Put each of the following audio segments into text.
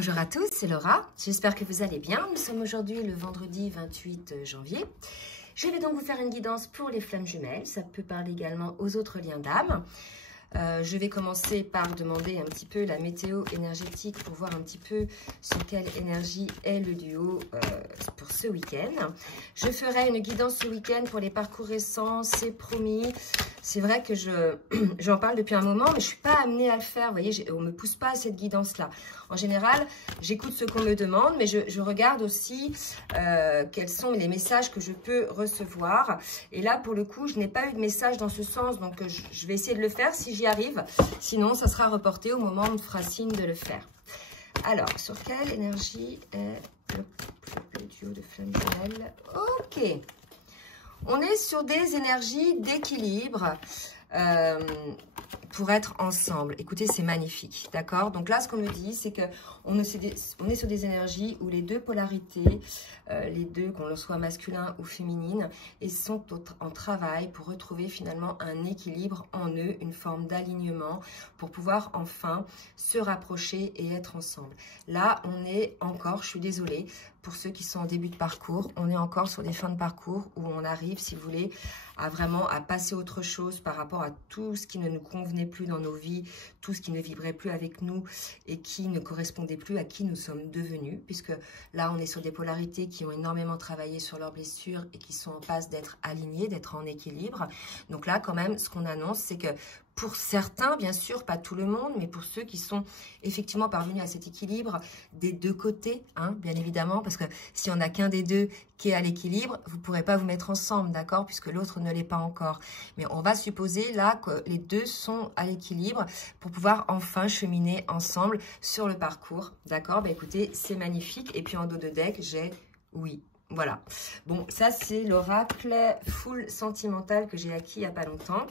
Bonjour à tous, c'est Laura. J'espère que vous allez bien. Nous sommes aujourd'hui le vendredi 28 janvier. Je vais donc vous faire une guidance pour les flammes jumelles. Ça peut parler également aux autres liens d'âme. Je vais commencer par demander un petit peu la météo énergétique pour voir un petit peu sur quelle énergie est le duo pour ce week-end. Je ferai une guidance ce week-end pour les parcours récents, c'est promis. C'est vrai que j'en parle depuis un moment, mais je ne suis pas amenée à le faire. Vous voyez, on ne me pousse pas à cette guidance-là. En général, j'écoute ce qu'on me demande, mais je regarde aussi quels sont les messages que je peux recevoir. Et là, pour le coup, je n'ai pas eu de message dans ce sens, donc je vais essayer de le faire si j'y arrive. Sinon, ça sera reporté au moment où me fera signe de le faire. Alors, sur quelle énergie est le duo de flammes jumelles? Ok. On est sur des énergies d'équilibre pour être ensemble. Écoutez, c'est magnifique, d'accord? Donc là, ce qu'on me dit, c'est qu'on est sur des énergies où les deux polarités, les deux, qu'on le soit masculin ou féminine, et sont en travail pour retrouver finalement un équilibre en eux, une forme d'alignement pour pouvoir enfin se rapprocher et être ensemble. Là, on est encore, je suis désolée, pour ceux qui sont en début de parcours, on est encore sur des fins de parcours où on arrive, si vous voulez, à vraiment passer à autre chose par rapport à tout ce qui ne nous convenait plus dans nos vies, tout ce qui ne vibrait plus avec nous et qui ne correspondait plus à qui nous sommes devenus, puisque là, on est sur des polarités qui ont énormément travaillé sur leurs blessures et qui sont en passe d'être alignées, d'être en équilibre. Donc là, quand même, ce qu'on annonce, c'est que pour certains, bien sûr, pas tout le monde, mais pour ceux qui sont effectivement parvenus à cet équilibre des deux côtés, hein, bien évidemment, parce que s'il n'y en a qu'un des deux qui est à l'équilibre, vous ne pourrez pas vous mettre ensemble, d'accord, puisque l'autre ne l'est pas encore. Mais on va supposer là que les deux sont à l'équilibre pour pouvoir enfin cheminer ensemble sur le parcours, d'accord? Ben écoutez, c'est magnifique. Et puis en dos de deck, j'ai oui. Voilà. Bon, ça c'est l'oracle full sentimental que j'ai acquis il n'y a pas longtemps.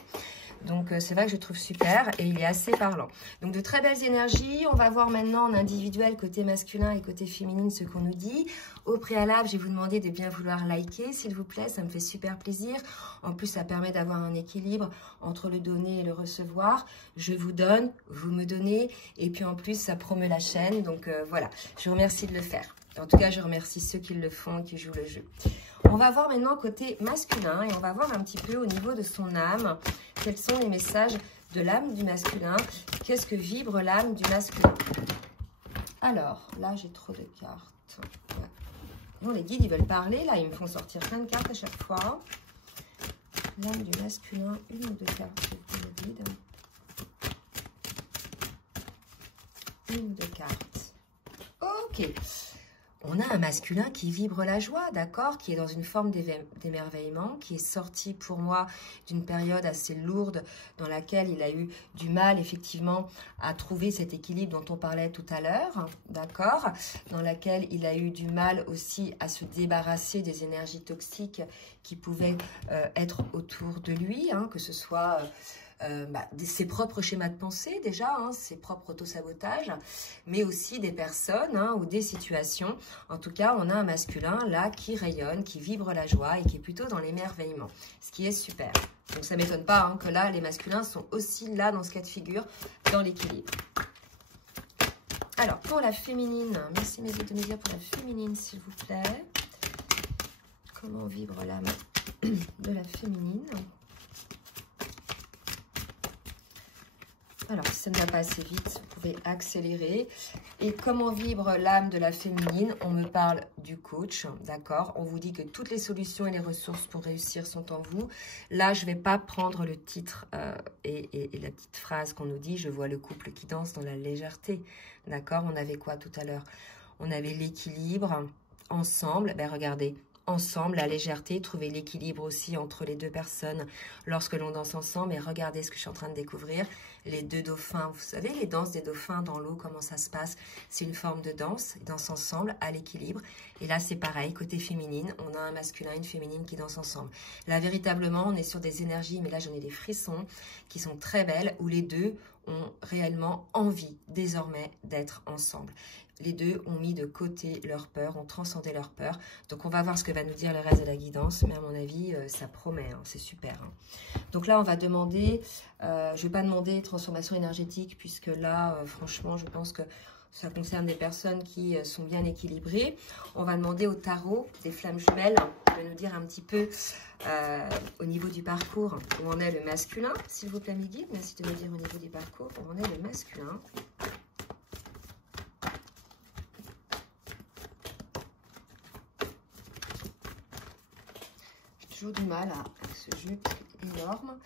Donc, c'est vrai que je trouve super et il est assez parlant. Donc, de très belles énergies. On va voir maintenant en individuel, côté masculin et côté féminine, ce qu'on nous dit. Au préalable, je vais vous demander de bien vouloir liker, s'il vous plaît. Ça me fait super plaisir. En plus, ça permet d'avoir un équilibre entre le donner et le recevoir. Je vous donne, vous me donnez. Et puis, en plus, ça promeut la chaîne. Donc, voilà. Je vous remercie de le faire. En tout cas, je remercie ceux qui le font et qui jouent le jeu. On va voir maintenant côté masculin et on va voir un petit peu au niveau de son âme. Quels sont les messages de l'âme du masculin? Qu'est-ce que vibre l'âme du masculin? Alors, là, j'ai trop de cartes. Ouais. Non, les guides, ils veulent parler. Là, ils me font sortir plein de cartes à chaque fois. L'âme du masculin, une ou deux cartes pour le guide. Une ou deux cartes. Ok. On a un masculin qui vibre la joie, d'accord, qui est dans une forme d'émerveillement, qui est sorti pour moi d'une période assez lourde dans laquelle il a eu du mal effectivement à trouver cet équilibre dont on parlait tout à l'heure, d'accord, dans laquelle il a eu du mal aussi à se débarrasser des énergies toxiques qui pouvaient être autour de lui, hein, que ce soit... ses propres schémas de pensée déjà, hein, ses propres autosabotages, mais aussi des personnes hein, ou des situations. En tout cas, on a un masculin là qui rayonne, qui vibre la joie et qui est plutôt dans l'émerveillement, ce qui est super. Donc ça ne m'étonne pas hein, que là, les masculins sont aussi là dans ce cas de figure, dans l'équilibre. Alors, pour la féminine, merci mes de me dire pour la féminine, s'il vous plaît. Comment vibre l'âme de la féminine ? Alors, si ça ne va pas assez vite, vous pouvez accélérer. Et comment vibre l'âme de la féminine? On me parle du coach, d'accord? On vous dit que toutes les solutions et les ressources pour réussir sont en vous. Là, je ne vais pas prendre le titre et la petite phrase qu'on nous dit. Je vois le couple qui danse dans la légèreté, d'accord? On avait quoi tout à l'heure? On avait l'équilibre ensemble. Ben, regardez. Ensemble, la légèreté, trouver l'équilibre aussi entre les deux personnes lorsque l'on danse ensemble. Et regardez ce que je suis en train de découvrir, les deux dauphins. Vous savez, les danses des dauphins dans l'eau, comment ça se passe? C'est une forme de danse, ils dansent ensemble à l'équilibre. Et là, c'est pareil, côté féminine, on a un masculin et une féminine qui dansent ensemble. Là, véritablement, on est sur des énergies, mais là, j'en ai des frissons qui sont très belles, où les deux ont réellement envie désormais d'être ensemble. Les deux ont mis de côté leur peur, ont transcendé leur peur. Donc, on va voir ce que va nous dire le reste de la guidance. Mais à mon avis, ça promet, hein, c'est super. Hein. Donc là, on va demander, je ne vais pas demander transformation énergétique, puisque là, franchement, je pense que ça concerne des personnes qui sont bien équilibrées. On va demander au tarot des flammes jumelles de nous dire un petit peu au niveau du parcours où en est le masculin. S'il vous plaît, mes guides, merci de me dire au niveau du parcours où en est le masculin. J'ai toujours du mal avec ce jeu énorme.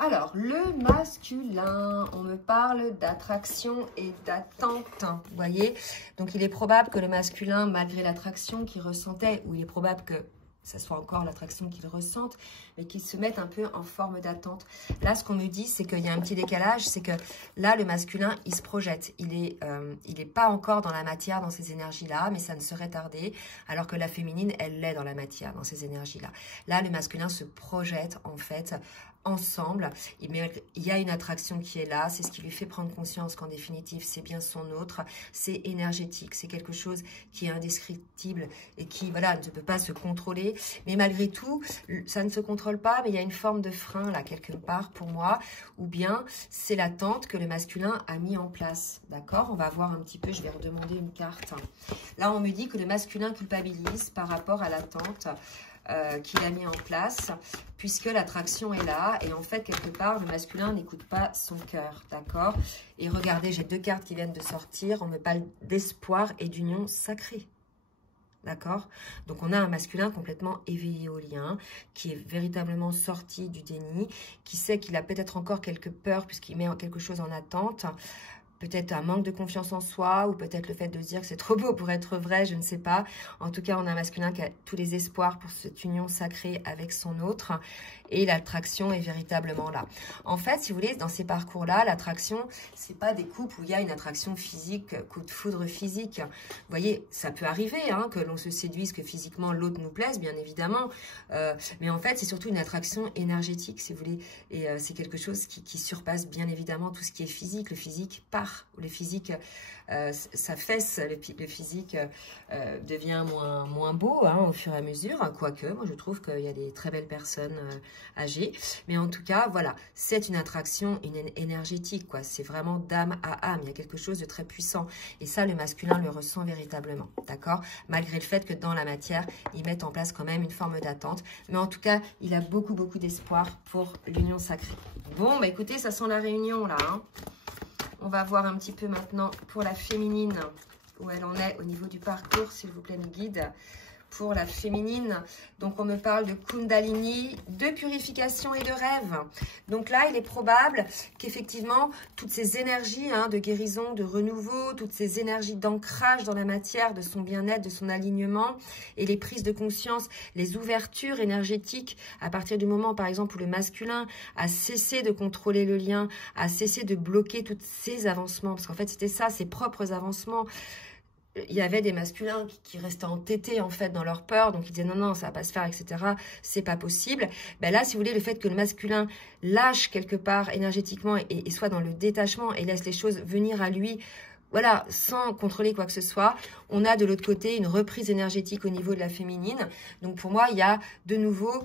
Alors, le masculin, on me parle d'attraction et d'attente, vous voyez. Donc, il est probable que le masculin, malgré l'attraction qu'il ressentait, ou il est probable que ça soit encore l'attraction qu'il ressente, mais qu'il se mette un peu en forme d'attente. Là, ce qu'on me dit, c'est qu'il y a un petit décalage, c'est que là, le masculin, il se projette. Il est pas encore dans la matière, dans ces énergies-là, mais ça ne serait tardé, alors que la féminine, elle l'est dans la matière, dans ces énergies-là. Là, le masculin se projette, en fait, ensemble. Il y a une attraction qui est là, c'est ce qui lui fait prendre conscience qu'en définitive, c'est bien son autre, c'est énergétique, c'est quelque chose qui est indescriptible et qui, voilà, ne peut pas se contrôler. Mais malgré tout, ça ne se contrôle pas, mais il y a une forme de frein, là, quelque part, pour moi, ou bien c'est l'attente que le masculin a mis en place, d'accord? On va voir un petit peu, je vais redemander une carte. Là, on me dit que le masculin culpabilise par rapport à l'attente qu'il a mis en place, puisque l'attraction est là, et en fait, quelque part, le masculin n'écoute pas son cœur, d'accord? Et regardez, j'ai deux cartes qui viennent de sortir, on me parle d'espoir et d'union sacrée, d'accord? Donc, on a un masculin complètement éveillé au lien, qui est véritablement sorti du déni, qui sait qu'il a peut-être encore quelques peurs, puisqu'il met quelque chose en attente, peut-être un manque de confiance en soi, ou peut-être le fait de se dire que c'est trop beau pour être vrai, je ne sais pas. En tout cas, on a un masculin qui a tous les espoirs pour cette union sacrée avec son autre. Et l'attraction est véritablement là. En fait, si vous voulez, dans ces parcours-là, l'attraction, c'est pas des couples où il y a une attraction physique, coup de foudre physique. Vous voyez, ça peut arriver hein, que l'on se séduise, que physiquement l'autre nous plaise, bien évidemment. Mais en fait, c'est surtout une attraction énergétique, si vous voulez. Et c'est quelque chose qui surpasse bien évidemment tout ce qui est physique. Le physique part, le physique s'affaisse, le physique devient moins beau hein, au fur et à mesure. Quoique, moi je trouve qu'il y a des très belles personnes âgées. Mais en tout cas, voilà, c'est une attraction énergétique, quoi. C'est vraiment d'âme à âme. Il y a quelque chose de très puissant. Et ça, le masculin le ressent véritablement, d'accord? Malgré le fait que dans la matière, ils mettent en place quand même une forme d'attente. Mais en tout cas, il a beaucoup d'espoir pour l'union sacrée. Bon, bah écoutez, ça sent la réunion, là, hein. On va voir un petit peu maintenant pour la féminine, où elle en est au niveau du parcours, s'il vous plaît, mes guides. Pour la féminine, donc on me parle de Kundalini, de purification et de rêve. Donc là, il est probable qu'effectivement, toutes ces énergies hein, de guérison, de renouveau, toutes ces énergies d'ancrage dans la matière, de son bien-être, de son alignement, et les prises de conscience, les ouvertures énergétiques, à partir du moment, par exemple, où le masculin a cessé de contrôler le lien, a cessé de bloquer tous ses avancements, parce qu'en fait, c'était ça, ses propres avancements. Il y avait des masculins qui restaient entêtés en fait dans leur peur, donc ils disaient non, ça va pas se faire, etc. C'est pas possible. Ben là, si vous voulez, le fait que le masculin lâche quelque part énergétiquement et soit dans le détachement et laisse les choses venir à lui, voilà, sans contrôler quoi que ce soit, on a de l'autre côté une reprise énergétique au niveau de la féminine. Donc pour moi, il y a de nouveau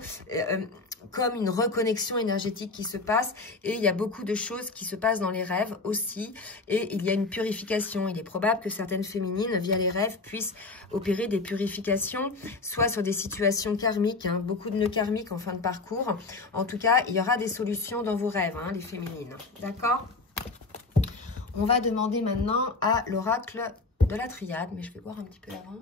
comme une reconnexion énergétique qui se passe, et il y a beaucoup de choses qui se passent dans les rêves aussi, et il y a une purification. Il est probable que certaines féminines, via les rêves, puissent opérer des purifications, soit sur des situations karmiques, hein, beaucoup de nœuds karmiques en fin de parcours. En tout cas, il y aura des solutions dans vos rêves, hein, les féminines. D'accord? On va demander maintenant à l'oracle de la triade, mais je vais voir un petit peu avant.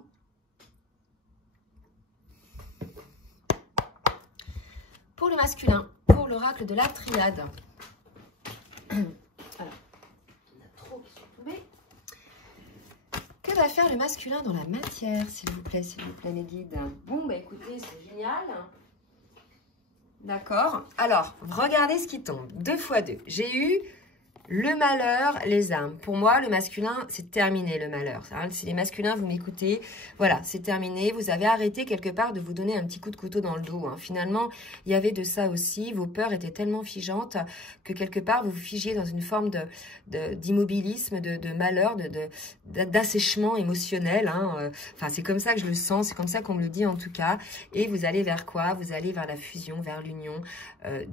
Pour le masculin, pour l'oracle de la triade. Alors, il y en a trop qui sont tombés. Que va faire le masculin dans la matière, s'il vous plaît, les guides? Bon, bah écoutez, c'est génial. D'accord. Alors, regardez ce qui tombe. 2 fois 2. J'ai eu le malheur, les âmes. Pour moi, le masculin, c'est terminé le malheur. Hein, si les masculins, vous m'écoutez, voilà, c'est terminé. Vous avez arrêté quelque part de vous donner un petit coup de couteau dans le dos. Hein. Finalement, il y avait de ça aussi. Vos peurs étaient tellement figeantes que quelque part, vous vous figiez dans une forme d'immobilisme, de malheur, d'assèchement émotionnel. Hein. Enfin, c'est comme ça que je le sens. C'est comme ça qu'on me le dit en tout cas. Et vous allez vers quoi? Vous allez vers la fusion, vers l'union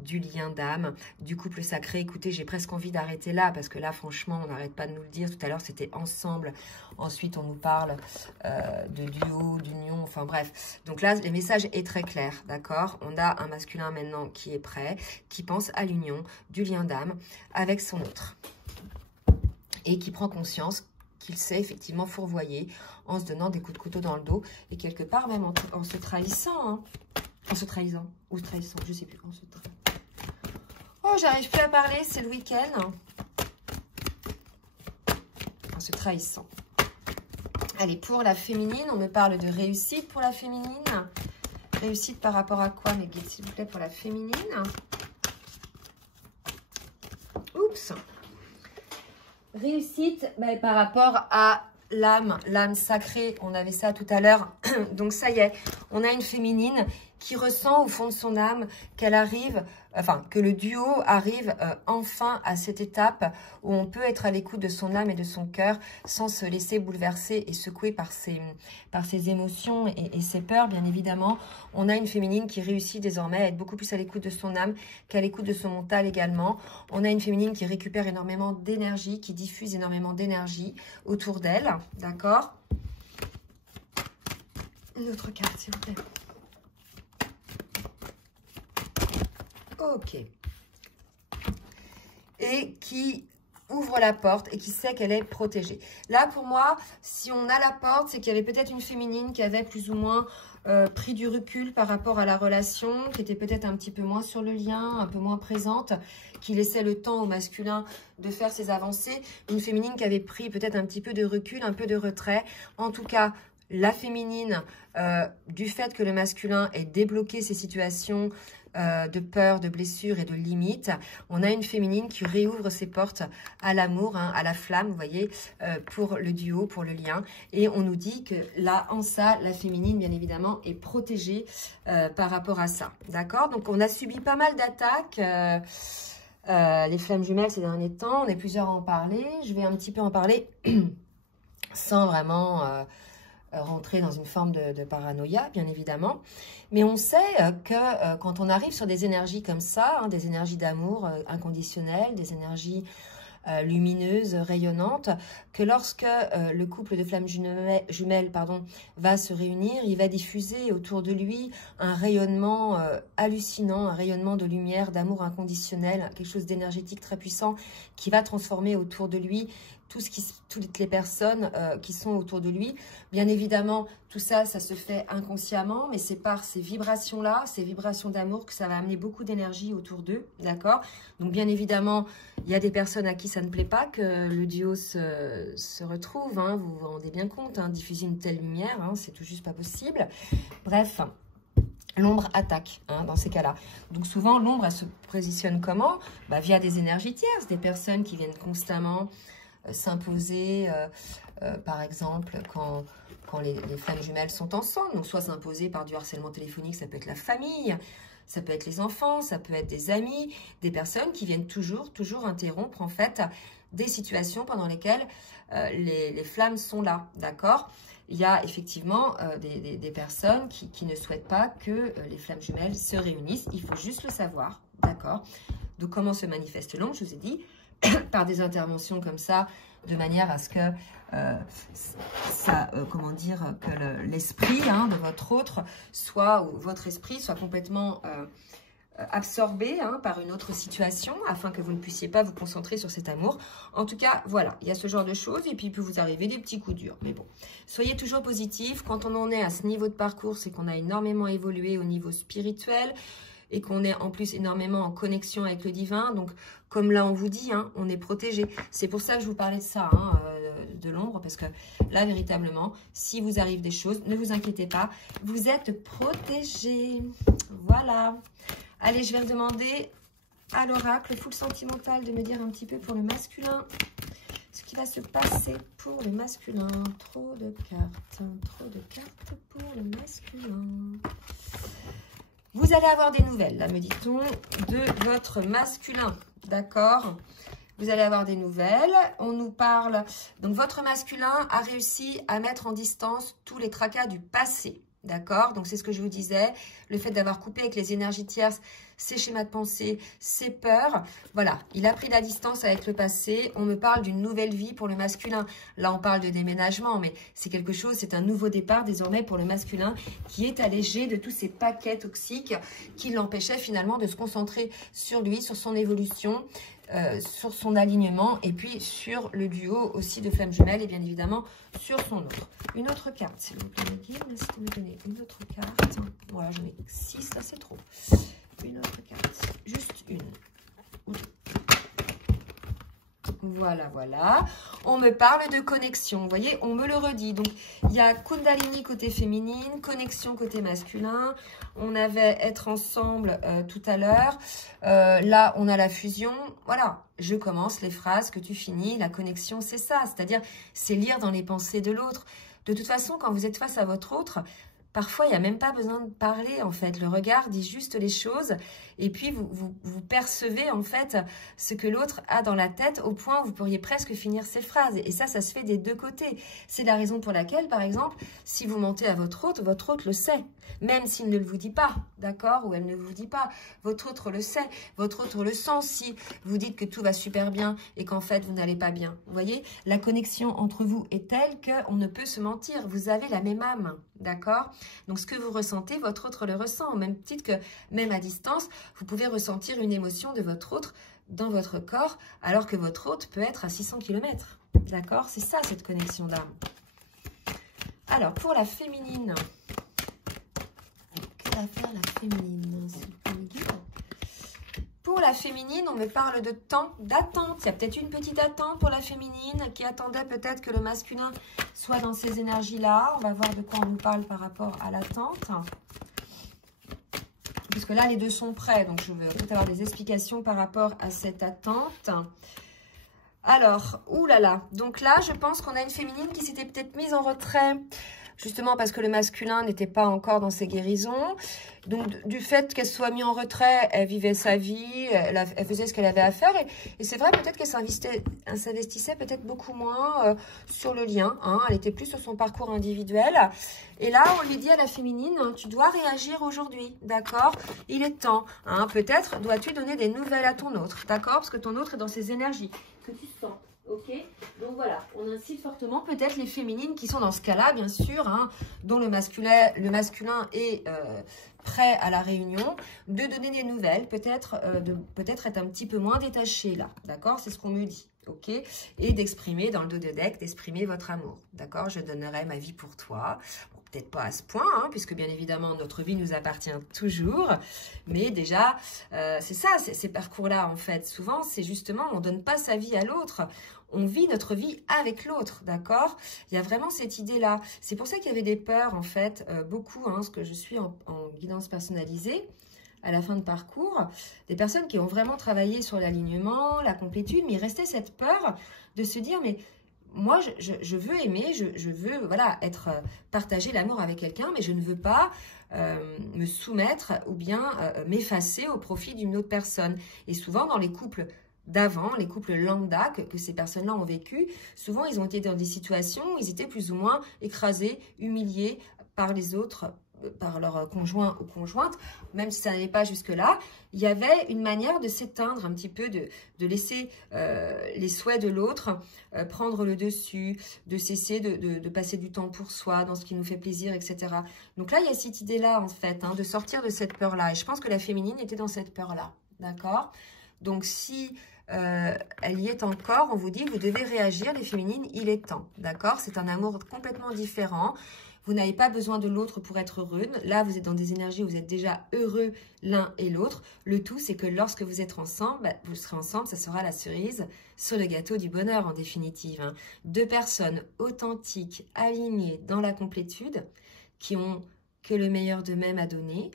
du lien d'âme, du couple sacré. Écoutez, j'ai presque envie d'arrêter s'arrêter là, parce que là, franchement, on n'arrête pas de nous le dire. Tout à l'heure, c'était ensemble. Ensuite, on nous parle de duo, d'union, enfin bref. Donc là, le message est très clair, d'accord? On a un masculin maintenant qui est prêt, qui pense à l'union, du lien d'âme avec son autre. Et qui prend conscience qu'il sait effectivement fourvoyer en se donnant des coups de couteau dans le dos et quelque part même en se trahissant. Hein. En se trahissant, ou trahissant, je sais plus. Oh, j'arrive plus à parler, c'est le week-end. En se trahissant. Allez, pour la féminine, on me parle de réussite pour la féminine. Réussite par rapport à quoi, mes guides, s'il vous plaît, pour la féminine? Oups. Réussite par rapport à l'âme sacrée. On avait ça tout à l'heure. Donc, ça y est, on a une féminine qui ressent au fond de son âme qu'elle arrive, enfin, que le duo arrive enfin à cette étape où on peut être à l'écoute de son âme et de son cœur sans se laisser bouleverser et secouer par ses émotions et ses peurs, bien évidemment. On a une féminine qui réussit désormais à être beaucoup plus à l'écoute de son âme qu'à l'écoute de son mental également. On a une féminine qui récupère énormément d'énergie, qui diffuse énormément d'énergie autour d'elle, d'accord? Une autre carte, s'il vous plaît. Ok. Et qui ouvre la porte et qui sait qu'elle est protégée. Là, pour moi, si on a la porte, c'est qu'il y avait peut-être une féminine qui avait plus ou moins pris du recul par rapport à la relation, qui était peut-être un petit peu moins sur le lien, un peu moins présente, qui laissait le temps au masculin de faire ses avancées. Une féminine qui avait pris peut-être un petit peu de recul, un peu de retrait. En tout cas, la féminine, du fait que le masculin ait débloqué ces situations de peur, de blessures et de limites, on a une féminine qui réouvre ses portes à l'amour, hein, à la flamme, vous voyez, pour le duo, pour le lien. Et on nous dit que là, en ça, la féminine, bien évidemment, est protégée par rapport à ça. D'accord? Donc, on a subi pas mal d'attaques. Les flammes jumelles ces derniers temps, on est plusieurs à en parler. Je vais un petit peu en parler sans vraiment rentrer dans une forme de paranoïa, bien évidemment. Mais on sait que quand on arrive sur des énergies comme ça, hein, des énergies d'amour inconditionnel, des énergies lumineuses, rayonnantes, que lorsque le couple de flammes jumelles va se réunir, il va diffuser autour de lui un rayonnement hallucinant, un rayonnement de lumière, d'amour inconditionnel, quelque chose d'énergétique très puissant qui va transformer autour de lui toutes les personnes qui sont autour de lui. Bien évidemment, tout ça, ça se fait inconsciemment, mais c'est par ces vibrations-là, ces vibrations d'amour, que ça va amener beaucoup d'énergie autour d'eux, d'accord? Donc, bien évidemment, il y a des personnes à qui ça ne plaît pas que le duo se retrouve, hein, vous vous rendez bien compte, hein, diffuser une telle lumière, hein, c'est tout juste pas possible. Bref, l'ombre attaque, hein, dans ces cas-là. Donc, souvent, l'ombre, elle se positionne comment? Via des énergies tierces, des personnes qui viennent constamment s'imposer, par exemple, quand les flammes jumelles sont ensemble. Donc, soit s'imposer par du harcèlement téléphonique, ça peut être la famille, ça peut être les enfants, ça peut être des amis, des personnes qui viennent toujours interrompre, en fait, des situations pendant lesquelles les flammes sont là, d'accord? Il y a effectivement des personnes qui ne souhaitent pas que les flammes jumelles se réunissent. Il faut juste le savoir, d'accord? Donc, comment se manifeste l'ombre? Je vous ai dit, par des interventions comme ça, de manière à ce que l'esprit de votre autre ou votre esprit soit complètement absorbé par une autre situation, afin que vous ne puissiez pas vous concentrer sur cet amour. En tout cas, voilà, il y a ce genre de choses, et puis il peut vous arriver des petits coups durs. Mais bon, soyez toujours positifs. Quand on en est à ce niveau de parcours, c'est qu'on a énormément évolué au niveau spirituel, et qu'on est en plus énormément en connexion avec le divin. Donc, comme là, on vous dit, hein, on est protégé. C'est pour ça que je vous parlais de ça, hein, de l'ombre, parce que là, véritablement, si vous arrive des choses, ne vous inquiétez pas, vous êtes protégé. Voilà. Allez, je vais demander à l'oracle full sentimental de me dire un petit peu pour le masculin ce qui va se passer pour le masculin. Trop de cartes pour le masculin. Vous allez avoir des nouvelles, là, me dit-on, de votre masculin, d'accord? Vous allez avoir des nouvelles. On nous parle... Donc, votre masculin a réussi à mettre en distance tous les tracas du passé, D'accord? Donc, c'est ce que je vous disais. Le fait d'avoir coupé avec les énergies tierces, ses schémas de pensée, ses peurs. Voilà, il a pris la distance avec le passé. On me parle d'une nouvelle vie pour le masculin. Là, on parle de déménagement, mais c'est quelque chose, c'est un nouveau départ désormais pour le masculin qui est allégé de tous ces paquets toxiques qui l'empêchaient finalement de se concentrer sur lui, sur son évolution, sur son alignement et puis sur le duo aussi de flammes jumelles et bien évidemment sur son autre. Une autre carte, s'il vous plaît, merci de me donner une autre carte. Voilà, j'en ai 6, ça c'est trop. Une autre carte, juste une ou deux. Voilà, voilà. On me parle de connexion. Vous voyez, on me le redit. Donc, il y a Kundalini côté féminine, connexion côté masculin. On avait être ensemble tout à l'heure. Là, on a la fusion. Voilà, je commence les phrases que tu finis. La connexion, c'est ça. C'est-à-dire, c'est lire dans les pensées de l'autre. De toute façon, quand vous êtes face à votre autre, parfois, il n'y a même pas besoin de parler, en fait. Le regard dit juste les choses. Et puis, vous percevez, en fait, ce que l'autre a dans la tête au point où vous pourriez presque finir ses phrases. Et ça se fait des deux côtés. C'est la raison pour laquelle, par exemple, si vous mentez à votre autre le sait. Même s'il ne le vous dit pas, d'accord? Ou elle ne vous dit pas. Votre autre le sait. Votre autre le sent si vous dites que tout va super bien et qu'en fait, vous n'allez pas bien. Vous voyez? La connexion entre vous est telle qu'on ne peut se mentir. Vous avez la même âme, d'accord? Donc, ce que vous ressentez, votre autre le ressent. Au même titre que, même à distance, vous pouvez ressentir une émotion de votre autre dans votre corps, alors que votre autre peut être à 600 km. D'accord? C'est ça, cette connexion d'âme. Alors, pour la féminine, que va faire la féminine? Pour la féminine, on me parle de temps d'attente. Il y a peut-être une petite attente pour la féminine qui attendait peut-être que le masculin soit dans ces énergies-là. On va voir de quoi on nous parle par rapport à l'attente. Puisque là, les deux sont prêts. Donc, je veux peut-être avoir des explications par rapport à cette attente. Alors, oulala. Donc là, je pense qu'on a une féminine qui s'était peut-être mise en retrait. Justement parce que le masculin n'était pas encore dans ses guérisons. Donc, du fait qu'elle soit mise en retrait, elle vivait sa vie, elle faisait ce qu'elle avait à faire. Et c'est vrai, peut-être qu'elle s'investissait peut-être beaucoup moins sur le lien. Hein, elle était plus sur son parcours individuel. Et là, on lui dit à la féminine, tu dois réagir aujourd'hui, d'accord? Il est temps. Hein, peut-être dois-tu donner des nouvelles à ton autre, d'accord? Parce que ton autre est dans ses énergies que tu sens. Ok, donc voilà, on incite fortement peut-être les féminines qui sont dans ce cas-là, bien sûr, hein, dont le masculin est prêt à la réunion, de donner des nouvelles, peut-être être un petit peu moins détaché là, d'accord? C'est ce qu'on me dit, ok? Et d'exprimer dans le dos de deck, d'exprimer votre amour, d'accord? Je donnerai ma vie pour toi. Bon, peut-être pas à ce point, hein, puisque bien évidemment notre vie nous appartient toujours, mais déjà, c'est ça, ces parcours-là en fait, souvent c'est justement, on donne pas sa vie à l'autre, on vit notre vie avec l'autre, d'accord? Il y a vraiment cette idée-là. C'est pour ça qu'il y avait des peurs, en fait, beaucoup, hein, ce que je suis en guidance personnalisée, à la fin de parcours, des personnes qui ont vraiment travaillé sur l'alignement, la complétude, mais il restait cette peur de se dire, mais moi, je veux aimer, je veux, voilà, partager l'amour avec quelqu'un, mais je ne veux pas me soumettre ou bien m'effacer au profit d'une autre personne. Et souvent, dans les couples d'avant, les couples lambda que ces personnes-là ont vécu, souvent ils ont été dans des situations où ils étaient plus ou moins écrasés, humiliés par les autres, par leur conjoint ou conjointe, même si ça n'allait pas jusque-là, il y avait une manière de s'éteindre un petit peu, de laisser les souhaits de l'autre prendre le dessus, de cesser de passer du temps pour soi, dans ce qui nous fait plaisir, etc. Donc là, il y a cette idée-là, en fait, hein, de sortir de cette peur-là. Et je pense que la féminine était dans cette peur-là, d'accord? Donc, si elle y est encore, on vous dit, vous devez réagir, les féminines, il est temps, d'accord? C'est un amour complètement différent. Vous n'avez pas besoin de l'autre pour être heureux. Là, vous êtes dans des énergies où vous êtes déjà heureux l'un et l'autre. Le tout, c'est que lorsque vous êtes ensemble, bah, vous serez ensemble, ça sera la cerise sur le gâteau du bonheur en définitive. Hein. Deux personnes authentiques, alignées dans la complétude, qui ont que le meilleur d'eux-mêmes à donner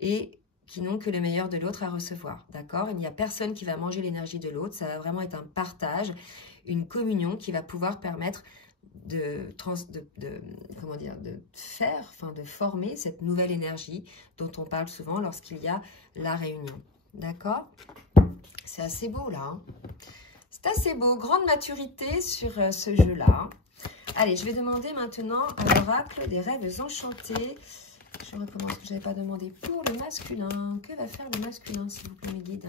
et qui n'ont que le meilleur de l'autre à recevoir, d'accord? Il n'y a personne qui va manger l'énergie de l'autre, ça va vraiment être un partage, une communion qui va pouvoir permettre de former cette nouvelle énergie dont on parle souvent lorsqu'il y a la réunion, d'accord? C'est assez beau là, hein, c'est assez beau, grande maturité sur ce jeu-là. Allez, je vais demander maintenant à l'oracle des rêves enchantés. Je recommence ce que je n'avais pas demandé pour le masculin. Que va faire le masculin, s'il vous plaît, mes guides?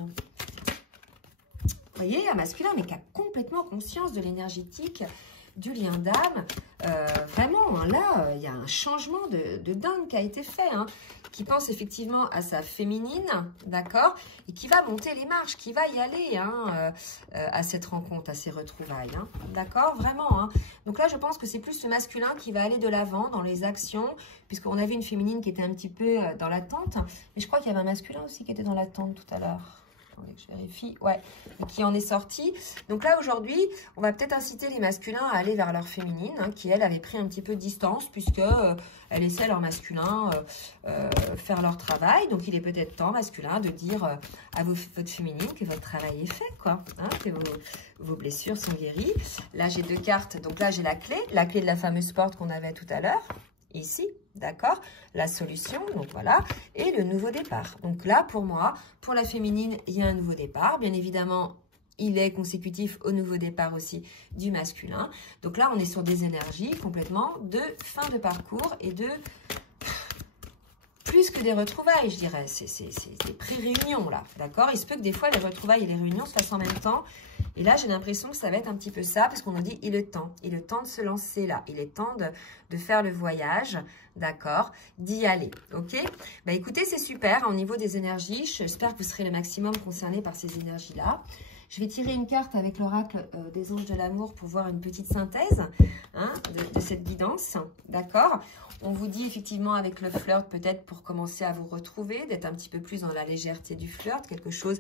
Vous voyez, un masculin, mais qui a complètement conscience de l'énergétique, du lien d'âme. Vraiment, hein, là, il y a un changement de dingue qui a été fait, hein, qui pense effectivement à sa féminine, d'accord, et qui va monter les marches, qui va y aller hein, à cette rencontre, à ces retrouvailles, hein, d'accord, vraiment. Hein. Donc là, je pense que c'est plus le masculin qui va aller de l'avant dans les actions, puisqu'on avait une féminine qui était un petit peu dans l'attente, mais je crois qu'il y avait un masculin aussi qui était dans l'attente tout à l'heure. Attendez que je vérifie, ouais, et qui en est sorti. Donc là, aujourd'hui, on va peut-être inciter les masculins à aller vers leur féminine, hein, qui, elle, avait pris un petit peu de distance, puisque elle laissait leur masculin faire leur travail. Donc, il est peut-être temps, masculin, de dire à votre féminine que votre travail est fait, quoi, hein, que vos blessures sont guéries. Là, j'ai 2 cartes. Donc là, j'ai la clé de la fameuse porte qu'on avait tout à l'heure. Ici, d'accord, la solution, donc voilà, et le nouveau départ. Donc là, pour moi, pour la féminine, il y a un nouveau départ. Bien évidemment, il est consécutif au nouveau départ aussi du masculin. Donc là, on est sur des énergies complètement de fin de parcours et de plus que des retrouvailles, je dirais. C'est des pré-réunions, là, d'accord? Il se peut que des fois, les retrouvailles et les réunions se fassent en même temps. Et là, j'ai l'impression que ça va être un petit peu ça, parce qu'on nous dit, il est temps de se lancer là. Il est temps de faire le voyage, d'accord, d'y aller, ok? Bah écoutez, c'est super, hein, au niveau des énergies, j'espère que vous serez le maximum concernés par ces énergies-là. Je vais tirer une carte avec l'oracle des anges de l'amour pour voir une petite synthèse hein, de cette guidance, d'accord? On vous dit effectivement avec le flirt, peut-être pour commencer à vous retrouver, d'être un petit peu plus dans la légèreté du flirt, quelque chose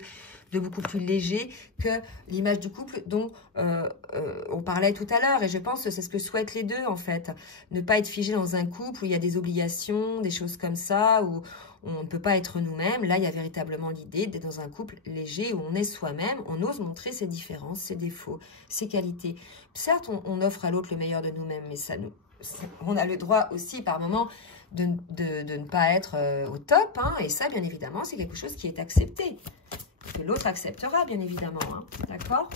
de beaucoup plus léger que l'image du couple dont on parlait tout à l'heure. Et je pense que c'est ce que souhaitent les deux, en fait. Ne pas être figé dans un couple où il y a des obligations, des choses comme ça, où on ne peut pas être nous-mêmes. Là, il y a véritablement l'idée d'être dans un couple léger où on est soi-même, on ose montrer ses différences, ses défauts, ses qualités. Certes, on offre à l'autre le meilleur de nous-mêmes, mais on a le droit aussi, par moments, de ne pas être au top. Hein, et ça, bien évidemment, c'est quelque chose qui est accepté. Que l'autre acceptera, bien évidemment. Hein, d'accord ?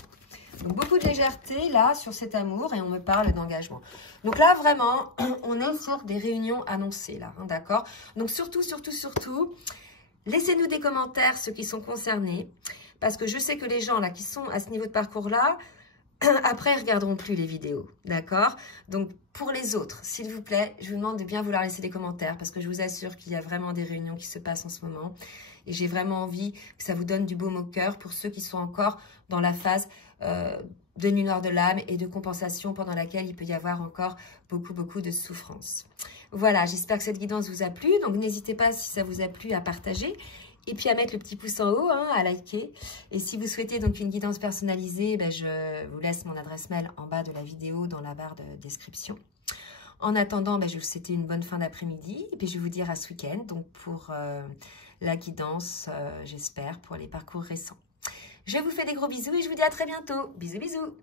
Donc, beaucoup de légèreté, là, sur cet amour, et on me parle d'engagement. Donc là, vraiment, on est sur des réunions annoncées, là, hein, d'accord? Donc, surtout, laissez-nous des commentaires, ceux qui sont concernés, parce que je sais que les gens, là, qui sont à ce niveau de parcours-là, après, ils ne regarderont plus les vidéos, d'accord? Donc, pour les autres, s'il vous plaît, je vous demande de bien vouloir laisser des commentaires, parce que je vous assure qu'il y a vraiment des réunions qui se passent en ce moment, et j'ai vraiment envie que ça vous donne du baume au cœur pour ceux qui sont encore dans la phase de nuit noire de l'âme et de compensation pendant laquelle il peut y avoir encore beaucoup de souffrance. Voilà, j'espère que cette guidance vous a plu. Donc, n'hésitez pas, si ça vous a plu, à partager et puis à mettre le petit pouce en haut, hein, à liker. Et si vous souhaitez donc une guidance personnalisée, ben, je vous laisse mon adresse mail en bas de la vidéo dans la barre de description. En attendant, ben, je vais vous souhaiter une bonne fin d'après-midi et puis je vais vous dire à ce week-end donc pour la guidance, j'espère, pour les parcours récents. Je vous fais des gros bisous et je vous dis à très bientôt. Bisous, bisous.